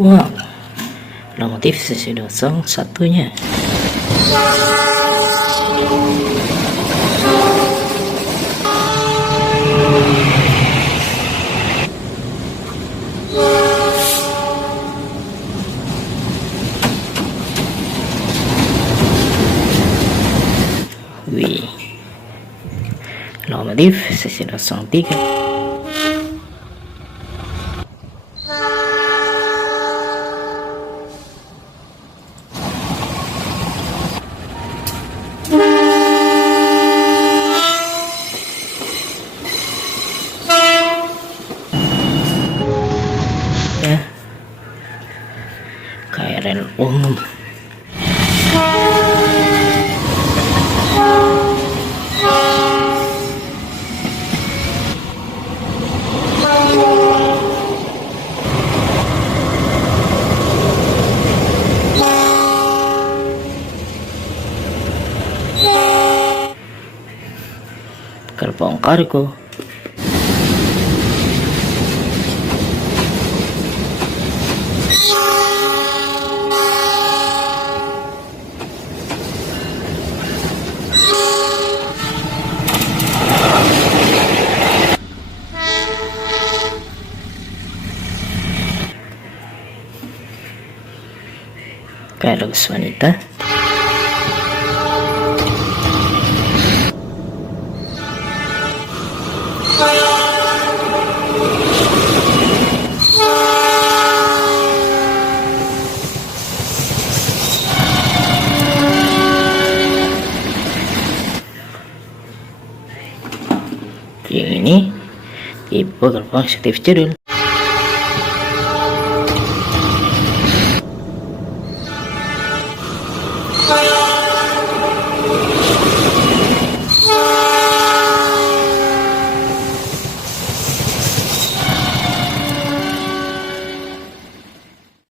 Wow, lokomotif sisi dosong satunya. Wih, lokomotif sisi dosong tiga. Ya, KRL umum. Gerbong kargo. Kairos wanita. Yang ini tipe gerbong aktif jadul.